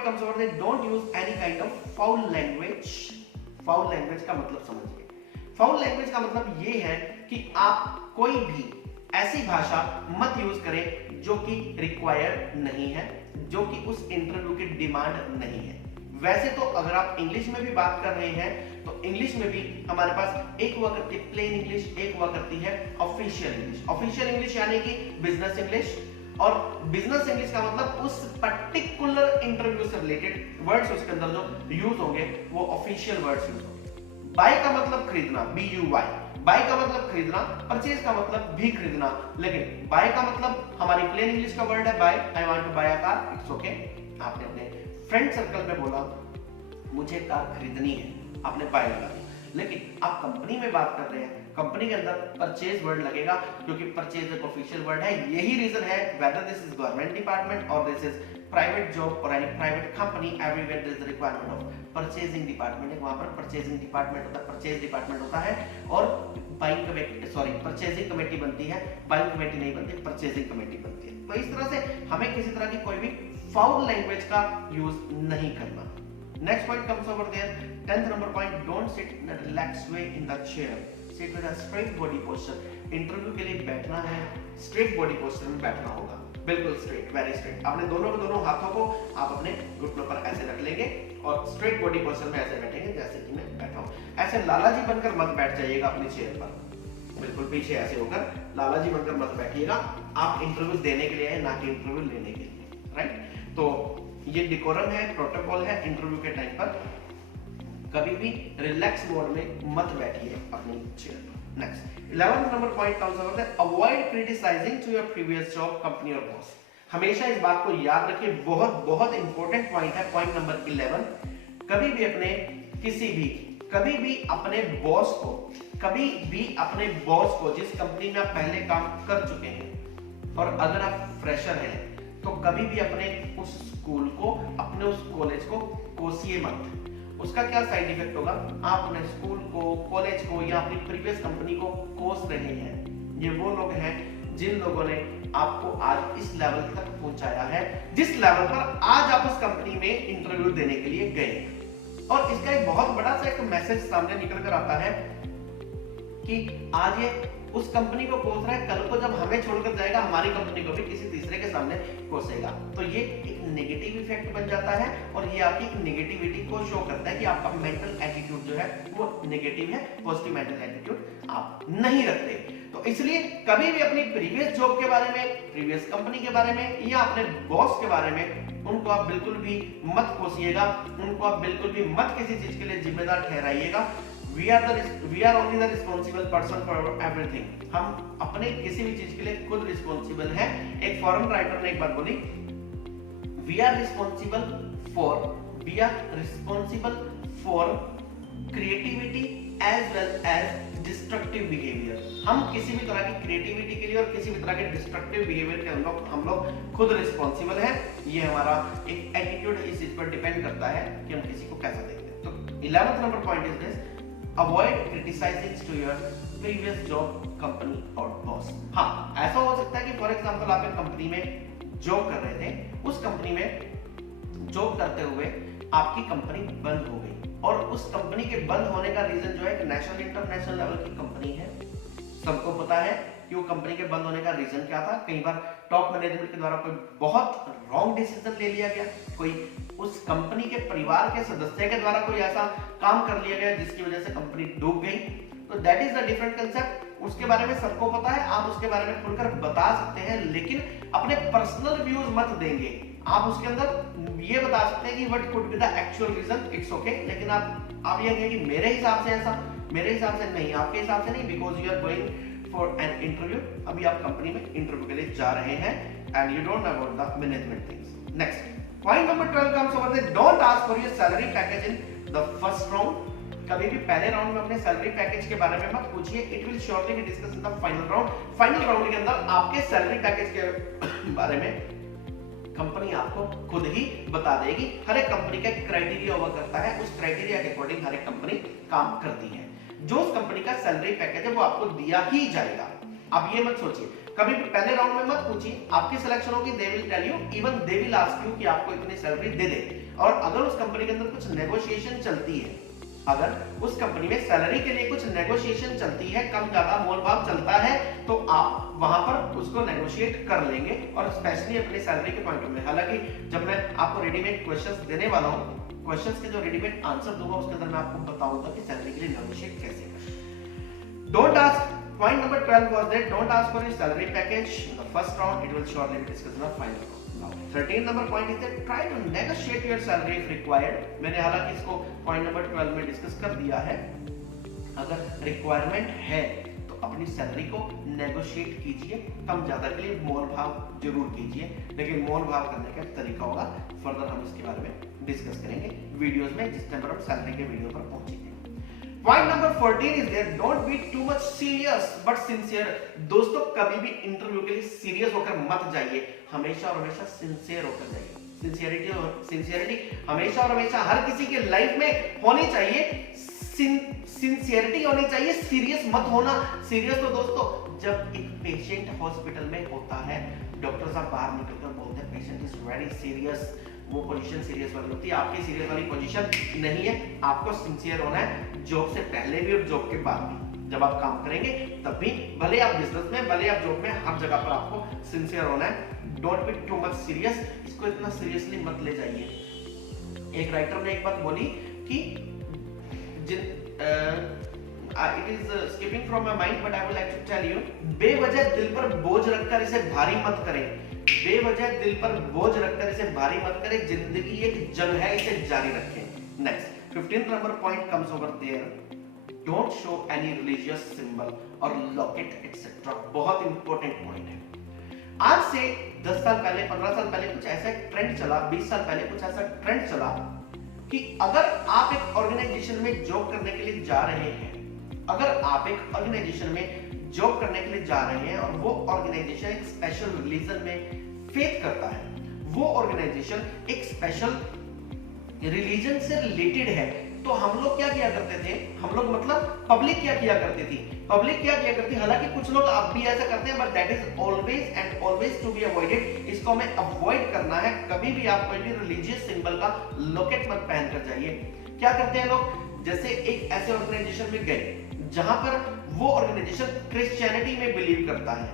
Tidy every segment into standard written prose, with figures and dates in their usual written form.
Point comes over that don't use any kind of foul language. Foul language का मतलब समझिए। Foul language का मतलब ये है कि आप कोई भी ऐसी भाषा मत यूज करें जो कि रिक्वायर्ड नहीं है, जो कि उस इंटरव्यू की डिमांड नहीं है। वैसे तो अगर आप इंग्लिश में भी बात कर रहे हैं तो इंग्लिश में भी हमारे पास एक हुआ करती है प्लेन इंग्लिश, एक हुआ करती है ऑफिशियल इंग्लिश। ऑफिशियल इंग्लिश यानी कि बिजनेस इंग्लिश, और बिजनेस इंग्लिश का मतलब उस पर्टिकुलर इंटरव्यू से रिलेटेड वर्ड्स उसके अंदर जो यूज होंगे वो ऑफिशियल वर्ड्स यूज होंगे। बाय का मतलब खरीदना, BUY, बाय का मतलब खरीदना, परचेज का मतलब भी खरीदना। लेकिन बाय का मतलब हमारी प्लेन इंग्लिश का वर्ड है buy, I want to buy a car, it's okay. आपने अपने फ्रेंड सर्कल में बोला मुझे कार खरीदनी है, आपने बाय लगा दिया। लेकिन आप कंपनी में बात कर रहे हैं, कंपनी के अंदर परचेज वर्ड लगेगा क्योंकि परचेज एक ऑफिशियल वर्ड है। यही रीजन है whether this is government department और दिस इज प्राइवेट जॉब और any private company, everywhere there is the requirement of purchasing department है। वहां पर परचेजिंग डिपार्टमेंट होता है, परचेज डिपार्टमेंट होता है, और buying committee, sorry purchasing committee बनती है, बाइंग कमेटी नहीं बनती, परचेजिंग कमेटी बनती है। तो इस तरह से हमें किसी तरह की कोई भी फाउल लैंग्वेज का यूज नहीं करना। Next point comes over there, 10th number point, don't sit in a relaxed way in the chair, sit with a straight body posture. Interview के लिए बैठना है, स्ट्रेट बॉडी पोस्चर में बैठना होगा, बिल्कुल स्ट्रेट, वेरी स्ट्रेट। आपने दोनों के दोनों हाथों को आप अपने घुटनों पर ऐसे रख लेंगे और स्ट्रेट बॉडी पोस्चर में ऐसे बैठेंगे जैसे कि मैं बैठा हूं। ऐसे लालाजी बनकर मत बैठ जाइएगा अपनी चेयर पर, बिल्कुल पीछे ऐसे होकर लालाजी बनकर मत बैठिएगा। आप इंटरव्यू देने के लिए है, ना कि इंटरव्यू लेने के लिए, राइट। तो ये डिकोरम है, प्रोटोकॉल है। इंटरव्यू के टाइम पर कभी भी रिलैक्स मोड में मत बैठिए अपनी चेयर पर। Next 11th number point comes over that avoid criticising to your previous job, company और बॉस। हमेशा इस बात को याद रखिए, बहुत बहुत इंपॉर्टेंट पॉइंट है, पॉइंट नंबर 11। कभी भी अपने कभी भी अपने बॉस को, कभी भी अपने बॉस को, जिस कंपनी में आप पहले काम कर चुके हैं और अगर आप फ्रेशर हैं तो कभी भी अपने उस स्कूल को, अपने उस कॉलेज को कोसिए मत। उसका क्या साइड इफेक्ट होगा, आप अपने स्कूल को, कॉलेज को या अपनी प्रीवियस कंपनी को कोस रहे हैं। ये वो लोग हैं जिन लोगों ने आपको आज इस लेवल तक पहुंचाया है, जिस लेवल पर आज आप उस कंपनी में इंटरव्यू देने के लिए गए। और इसका एक बहुत बड़ा सा एक मैसेज सामने निकल कर आता है कि आज ये उस कंपनी को कोस रहा है, कल को जब हमें छोड़कर जाएगा हमारी कंपनी को भी किसी तीसरे के सामने कोसेगा। तो ये एक नेगेटिव इफेक्ट बन जाता है और ये आपकी नेगेटिविटी को शो करता है कि आपका मेंटल एटीट्यूड जो है वो नेगेटिव है, पॉजिटिव मेंटल एटीट्यूड आप नहीं रखते। तो इसलिए कभी भी अपनी प्रीवियस जॉब के बारे में, प्रीवियस कंपनी के बारे में या अपने बॉस के बारे में उनको आप बिल्कुल भी मत कोसिएगा, उनको आप बिल्कुल भी मत किसी चीज के लिए जिम्मेदार ठहराइएगा। We are only the responsible person for everything. हम अपने किसी भी चीज के लिए खुद रिस्पॉन्सिबल हैं। एक फॉरेन राइटर ने एक बार बोली, we are responsible for creativity as well as destructive behavior. हम किसी भी तरह की क्रिएटिविटी के लिए और किसी भी तरह के डिस्ट्रक्टिव बिहेवियर के अंदर हम लोग खुद रिस्पॉन्सिबल हैं। ये हमारा एक एटीट्यूड इस चीज पर डिपेंड करता है कि हम किसी को कैसा देखते हैं। तो 11th number point is this, Avoid criticizing to your previous job, company or boss. हाँ, ऐसा हो सकता है कि फॉर एग्जाम्पल आप एक कंपनी में जॉब कर रहे थे, उस कंपनी में जॉब करते हुए आपकी कंपनी बंद हो गई और उस कंपनी के बंद होने का रीजन जो है कि नेशनल इंटरनेशनल लेवल की कंपनी है। सबको पता है कि वो कंपनी के बंद होने का रीजन क्या था। कई बार टॉप मैनेजमेंट के द्वारा कोई बहुत रॉन्ग डिसीजन ले लिया गया, कोई उस कंपनी के परिवार के सदस्य के द्वारा कोई ऐसा काम कर लिया गया जिसकी वजह से कंपनी डूब गई। तो that is the different concept. उसके बारे में सबको पता है, आप उसके बारे में खुलकर बता सकते हैं, लेकिन अपने पर्सनल व्यूज मत देंगे। आप उसके अंदर ये बता सकते हैं कि what could be the actual reason, it's okay, लेकिन आप ये कहें कि मेरे हिसाब से ऐसा, मेरे हिसाब से नहीं, आपके हिसाब से नहीं, because you are going for an interview. अभी आप कंपनी में इंटरव्यू के लिए जा रहे हैं and you don't know about the management things. Next point number 12 comes over that don't ask for your salary package in the first round. कभी भी पहले राउंड में अपने सैलरी पैकेज के बारे में मत पूछिए। It will surely be discussed in the final round. Final round के अंदर आपके सैलरी पैकेज के बारे में कंपनी आपको खुद ही बता देगी। हर एक कंपनी का क्राइटेरिया हुआ करता है, उस क्राइटेरिया के अकॉर्डिंग हर एक कंपनी काम करती है। जो उस कंपनी का सैलरी पैकेज है वो आपको दिया ही जाएगा। अब ये मत सोचिए कभी भी पहले राउंड में मत पूछिए, आपकी सिलेक्शन होगी, they will tell you, even they will ask you कि आपको इतनी सैलरी दे दे। और अगर उस कंपनी के अंदर कुछ नेगोशिएशन चलती है, अगर उस कंपनी में सैलरी के लिए कुछ नेगोशिएशन चलती है, कम ज्यादा मोल भाव चलता है, तो आप वहां पर उसको नेगोशिएट कर लेंगे, और स्पेशली अपने सैलरी के पॉइंट में। हालांकि जब मैं आपको रेडीमेड क्वेश्चंस देने वाला हूं, क्वेश्चंस के जो रेडीमेड आंसर दूंगा उसके अंदर मैं आपको बताऊंगा कि सैलरी के लिए नेगोशिएट कैसे करें। Don't ask, point number 12 was that don't ask for your salary package in the first round, it will surely be discussed in the final round. Now 13 number point is that try to negotiate your salary if required. मैंने हालांकि इसको point number 12 में discuss कर दिया है। अगर requirement है तो अपनी सैलरी को नेगोशिएट कीजिए, कम ज्यादा के लिए मोल भाव जरूर कीजिए, लेकिन मोल भाव करने का तरीका होगा, फर्दर हम इसके बारे में डिस्कस करेंगे वीडियोस में, जिस टाइम पर हम सैलरी के वीडियो पर पहुंचेंगे। Point number 14 is there, don't be too much serious but sincere. दोस्तों कभी भी इंटरव्यू के लिए सीरियस होकर मत जाइए, हमेशा और हमेशा सिंसियर होकर जाइए। सिंसियरिटी हमेशा और हमेशा हर किसी के लाइफ में होनी चाहिए। सिंसियरिटी होनी चाहिए, सीरियस मत होना। सीरियस तो दोस्तों जब एक पेशेंट हॉस्पिटल में होता है, डॉक्टर साहब बाहर निकलकर बोलते हैं पेशेंट इज वेरी सीरियस, वो पोजीशन सीरियस वाली होती है। आपकी सीरियस वाली पोजीशन नहीं है, आपको सिंसियर होना है, जॉब से पहले भी और जॉब के बाद भी। जब आप काम करेंगे तब भी, भले आप बिजनेस में, भले आप जॉब में, हर जगह पर आपको सिंसियर होना है। Don't be too much serious, इसको इतना सीरियसली मत ले जाइए। एक राइटर ने एक बात बोली कि it is skipping from my mind but I would like to tell you, बेवजह दिल पर बोझ रखकर इसे भारी मत करें। बेवजह दिल पर बोझ रखकर इसे भारी मत करें, जिंदगी एक जंग है, इसे जारी रखें। Next 15th number point comes over there, don't show any religious symbol और लॉकेट एक्सेट्रा। बहुत इंपॉर्टेंट पॉइंट है। आज से 10 साल पहले, 15 साल पहले कुछ ऐसा ट्रेंड चला, 20 साल पहले कुछ ऐसा ट्रेंड चला कि अगर आप एक ऑर्गेनाइजेशन में जॉब करने के लिए जा रहे हैं, अगर आप एक ऑर्गेनाइजेशन में जॉब करने के लिए जा रहे हैं और वो ऑर्गेनाइजेशन एक स्पेशल रिलीजन में फेथ करता है, वो ऑर्गेनाइजेशन एक स्पेशल रिलीजन से रिलेटेड है, तो हम लोग क्या किया करते थे, हम लोग मतलब पब्लिक क्या किया करती थी, पब्लिक क्या किया करती, हालांकि कुछ लोग अब भी ऐसा करते हैं, but that is always and always to be avoided. इसको हमें अवॉइड करना है। कभी भी आप कोई भी रिलीजियस सिंबल का लॉकेट मत पहन कर जाइए। क्या करते हैं लोग, जैसे एक ऐसे ऑर्गेनाइजेशन में गए जहां पर वो ऑर्गेनाइजेशन क्रिश्चियनिटी में बिलीव करता है।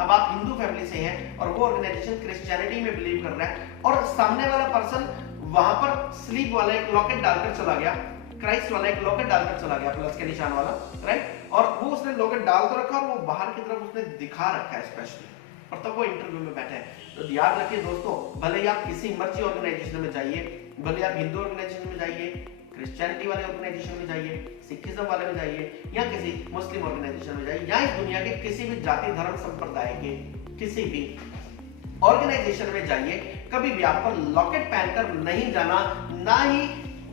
अब आप हिंदू फैमिली से हैं और वो ऑर्गेनाइजेशन क्रिश्चियनिटी में बिलीव कर रहा है, और सामने वाला पर्सन वहां पर स्लीप वाला एक लॉकेट डालकर चला गया, क्राइस्ट वाला एक लॉकेट डालकर चला गया, प्लस के निशान वाला, राइट, और वो उसने लॉकेट डाल तो रखा और वो बाहर की तरफ उसने दिखा रखा है स्पेशली, और तब वो इंटरव्यू में बैठा है। तो याद रखिए दोस्तों, भले ही आप किसी मर्जी ऑर्गेनाइजेशन में जाइए, भले आप हिंदू ऑर्गेनाइजेशन में जाइए, क्रिश्चियनिटी वाले ऑर्गेनाइजेशन में जाइए, सिखिज्म वाले में जाइए, या किसी मुस्लिम ऑर्गेनाइजेशन में जाइए, या इस दुनिया के किसी भी जाति धर्म संप्रदाय के किसी भी ऑर्गेनाइजेशन में जाइए, कभी भी आपको लॉकेट पहनकर नहीं जाना, ना ही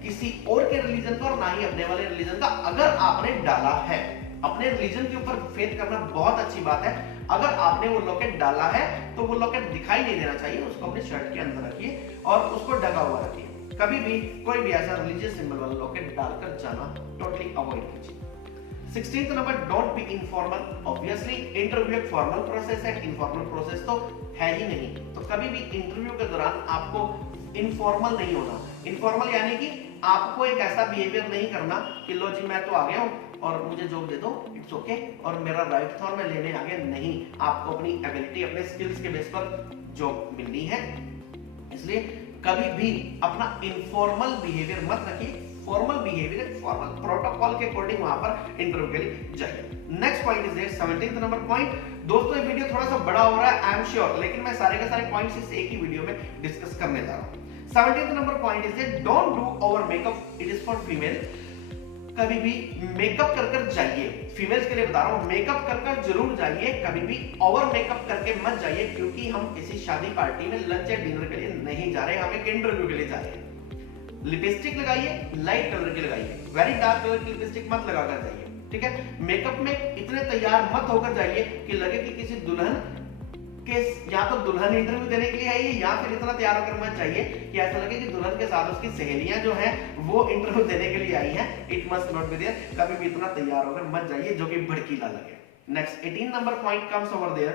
किसी और के रिलीजन का और ना ही अपने वाले रिलीजन का। अगर आपने डाला है, अपने रिलीजन के ऊपर फेथ करना बहुत अच्छी बात है। अगर आपने वो लॉकेट डाला है तो वो लॉकेट दिखाई नहीं देना चाहिए, उसको अपने शर्ट के अंदर रखिए और उसको ढका हुआ रखिए। कभी भी कोई भी ऐसा रिलीजियस सिंबल वाला लॉकेट डालकर जाना टोटली अवॉइड कीजिए। 16th number, don't be informal. Obviously interview एक फॉर्मल प्रोसेस है, इनफॉर्मल प्रोसेस तो है ही नहीं, तो कभी भी इंटरव्यू के दौरान आपको इनफॉर्मल नहीं होना। इनफॉर्मल यानी कि आपको एक ऐसा बिहेवियर नहीं करना कि लो जी मैं तो आ गया हूं और मुझे जॉब दे दो, इट्स ओके, और मेरा राइट था और मैं लेने आ गया। नहीं, आपको अपनी एबिलिटी, अपने स्किल्स के बेस पर जॉब मिलनी है, इसलिए कभी भी अपना इनफॉर्मल बिहेवियर मत रखिए। फॉर्मल बिहेवियर, फॉर्मल प्रोटोकॉल के अकॉर्डिंग वहां पर इंटरव्यू के लिए जाइए। Next point is there, 17th number point. दोस्तों ये वीडियो थोड़ा सा बड़ा हो रहा है, आई एम श्योर, लेकिन मैं सारे के सारे पॉइंट्स इस एक ही वीडियो में डिस्कस करने जा रहा हूं। 17th number point is that don't do over makeup, it is for female. कभी भी मेकअप कर जाइए, फीमेल्स के लिए बता रहा हूं, मेकअप कर जरूर जाइए, कभी भी ओवर मेकअप करके मत जाइए, क्योंकि हम किसी शादी पार्टी में लंच या डिनर के लिए नहीं जा रहे, हम एक इंटरव्यू के लिए जा रहे हैं। लिपस्टिक लगाइए, लाइट कलर की लगाइए, वेरी डार्क कलर की लिपस्टिक मत लगाकर जाइए, ठीक है। मेकअप में इतने तैयार मत होकर जाइए कि लगे कि किसी दुल्हन के, या तो दुल्हन इंटरव्यू देने के लिए आई है, या फिर इतना तैयार होकर मत जाइए कि ऐसा लगे कि दुल्हन के साथ उसकी सहेलियां जो हैं वो इंटरव्यू देने के लिए आई हैं। It must not be there. कभी भी इतना तैयार होकर मत जाइए जो कि भड़कीला लगे। Next 18 number point comes over there,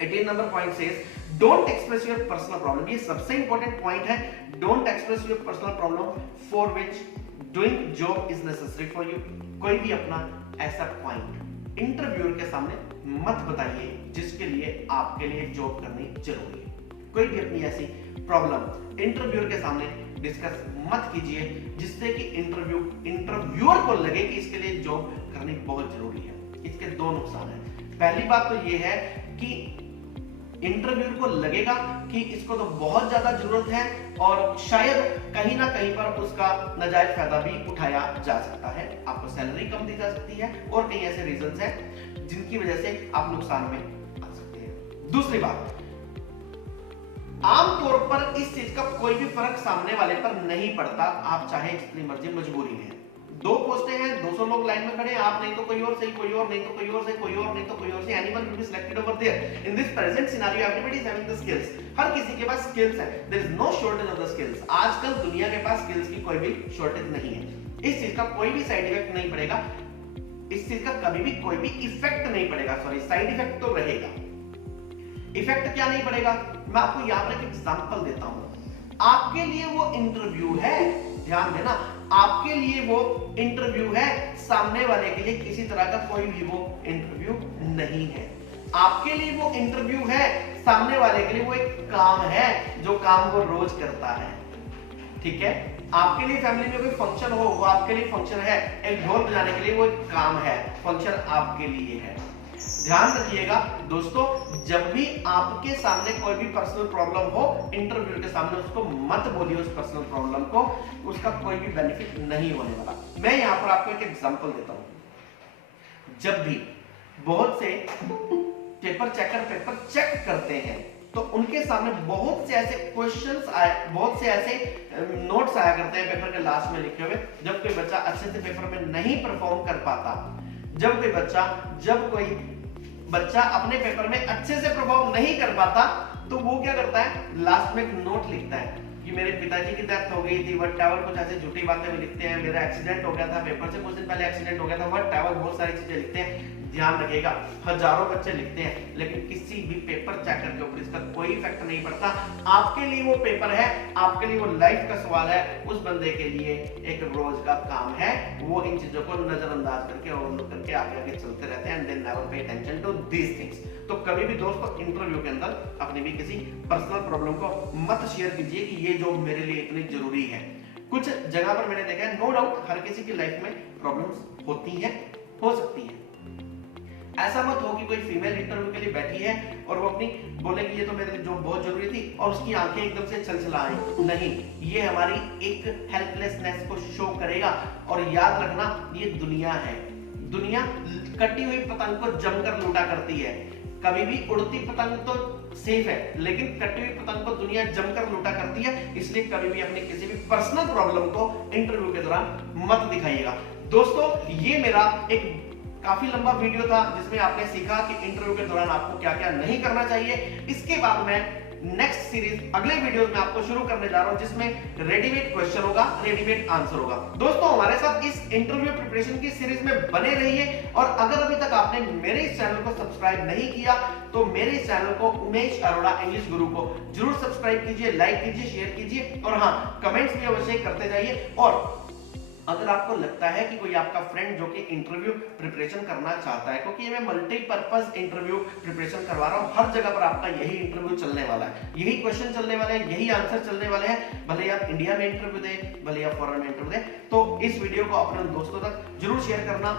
18 number point says don't express your personal problem. ये सबसे इंपॉर्टेंट पॉइंट है, don't express your personal problem for which doing job is necessary for you. कोई भी अपना ऐसा पॉइंट इंटरव्यूअर के सामने मत बताइए जिसके लिए आपके लिए जॉब करनी जरूरी है। कोई भी अपनी ऐसी प्रॉब्लम इंटरव्यूअर के सामने डिस्कस मत कीजिए जिससे कि इंटरव्यूअर को लगे कि इसके लिए जॉब करनी बहुत जरूरी है। इसके दो नुकसान हैं। पहली बात तो ये है कि इंटरव्यूअर को लगेगा कि इसको तो बहुत ज्यादा जरूरत है और शायद कहीं ना कहीं पर उसका नाजायज फायदा भी उठाया जा सकता है। आपको सैलरी कम दी जा सकती है और कई ऐसे रीजंस हैं जिनकी वजह से आप नुकसान में आ सकते हैं। दूसरी बात, आमतौर पर इस चीज का कोई भी फर्क सामने वाले पर नहीं पड़ता, आप चाहे जितनी मर्जी मजबूरी में। दो पोस्टें हैं, 200 लोग लाइन में खड़े हैं, आप नहीं तो कोई और सही, कोई और नहीं तो कोई और सही, कोई और नहीं तो कोई और सही, anyone will be selected over there. In this present scenario everybody is having the skills. हर किसी के पास स्किल्स है, there is no shortage of the skills. आजकल दुनिया के पास स्किल्स की कोई भी शॉर्टेज नहीं है। इस चीज का कोई भी साइड इफेक्ट नहीं पड़ेगा, इस चीज का कभी भी कोई भी इफेक्ट नहीं पड़ेगा। सॉरी, साइड इफेक्ट तो रहेगा, इफेक्ट क्या नहीं पड़ेगा। मैं आपको यहां पर एक एग्जांपल देता हूं। आपके लिए वो इंटरव्यू है, ध्यान देना, आपके लिए वो इंटरव्यू है, सामने वाले के लिए किसी तरह का कोई भी वो इंटरव्यू नहीं है। आपके लिए वो इंटरव्यू है, सामने वाले के लिए वो एक काम है जो काम वो रोज करता है। ठीक है, आपके लिए फैमिली में कोई फंक्शन हो, वो आपके लिए फंक्शन है। एक ढोल बजाने के लिए वो एक काम है, फंक्शन आपके लिए है। ध्यान रखिएगा दोस्तों, जब भी आपके सामने कोई भी पर्सनल प्रॉब्लम हो, इंटरव्यू के सामने उसको मत बोलिए उस पर्सनल प्रॉब्लम को, उसका कोई भी बेनिफिट नहीं होने वाला। मैं यहां पर आपको एक एग्जांपल देता हूं। जब भी बहुत से पेपर चेकर पेपर चेक करते हैं तो उनके सामने बहुत से ऐसे क्वेश्चंस आए, बहुत से ऐसे नोट्स आया करते हैं पेपर के लास्ट में लिखे हुए। जब कोई बच्चा अच्छे से पेपर में नहीं परफॉर्म कर पाता, जब कोई बच्चा अपने पेपर में अच्छे से परफॉर्म नहीं कर पाता, तो वो क्या करता है, लास्ट में एक नोट लिखता है कि मेरे पिताजी की डेथ हो गई थी, व्हाटएवर, कुछ ऐसे झूठी बातें भी लिखते हैं। मेरा एक्सीडेंट हो गया था, पेपर से कुछ दिन पहले एक्सीडेंट हो गया था, व्हाटएवर, बहुत सारी चीजें लिखते हैं। ध्यान रखिएगा, हजारों बच्चे लिखते हैं, लेकिन किसी भी पेपर चेकर के ऊपर इसका कोई इफेक्ट नहीं पड़ता। आपके लिए वो पेपर है, आपके लिए वो लाइफ का सवाल है, उस बंदे के लिए एक रोज का काम है। वो इन चीजों को नजरअंदाज करके ओवरलुक करके आगे आगे चलते रहते हैं and they never pay attention to these things. तो कभी भी दोस्तों इंटरव्यू के अंदर अपनी भी किसी पर्सनल प्रॉब्लम को मत शेयर कीजिए कि ये जॉब मेरे लिए इतनी जरूरी है। कुछ जगह पर मैंने देखा है, नो डाउट हर किसी की लाइफ में प्रॉब्लम्स होती हैं, हो सकती है। ऐसा मत हो कि कोई फीमेल इंटरव्यू के लिए बैठी है और वो अपनी बोले कि ये तो मेरे लिए जॉब बहुत जरूरी थी और उसकी आंखें एकदम से छलछलाएं। नहीं, ये हमारी एक हेल्पलेसनेस को शो करेगा। और याद रखना, ये दुनिया है, दुनिया कटी हुई पतंग को जमकर लूटा करती है। कभी भी उड़ती पतंग तो सेफ है, लेकिन कटी हुई पतंग को दुनिया जमकर लूटा करती है। इसलिए कभी भी अपनी किसी भी पर्सनल प्रॉब्लम को इंटरव्यू के दौरान मत दिखाइएगा। दोस्तों, ये मेरा एक काफी लंबा वीडियो था जिसमें आपने सीखा कि इंटरव्यू के दौरान आपको क्या क्या नहीं करना चाहिए। इसके बाद मैं नेक्स्ट सीरीज अगले वीडियो में आपको शुरू करने जा रहा हूं, जिसमें रेडीमेड क्वेश्चन होगा, रेडीमेड आंसर होगा। दोस्तों, हमारे साथ इस इंटरव्यू प्रिपरेशन की सीरीज में बने रहिए। और अगर अभी तक आपने मेरे इस चैनल को सब्सक्राइब नहीं किया तो मेरे इस चैनल को उमेश अरोड़ा इंग्लिश गुरु को जरूर सब्सक्राइब कीजिए, लाइक कीजिए, शेयर कीजिए और हाँ, कमेंट्स भी अवश्य करते जाइए। और अगर आपको लगता है कि कोई आपका फ्रेंड जो कि इंटरव्यू प्रिपरेशन करना चाहता है, क्योंकि मैं मल्टीपर्पज इंटरव्यू प्रिपरेशन करवा रहा हूं, हर जगह पर आपका यही इंटरव्यू चलने वाला है, यही क्वेश्चन चलने वाले हैं, यही आंसर चलने वाले हैं। भले आप इंडिया में इंटरव्यू दें, भले आप फॉरेन में इंटरव्यू दें, तो इस वीडियो को अपने उन दोस्तों तक जरूर शेयर करना,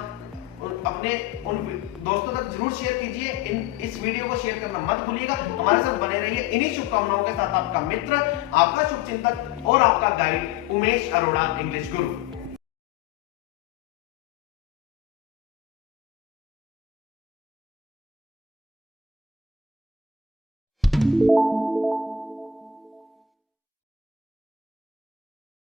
अपने उन दोस्तों तक जरूर शेयर कीजिए। इस वीडियो को शेयर करना मत भूलिएगा। हमारे साथ बने रहिए। इन्हीं शुभकामनाओं के साथ आपका मित्र, आपका शुभचिंतक और आपका गाइड उमेश अरोड़ा इंग्लिश गुरु।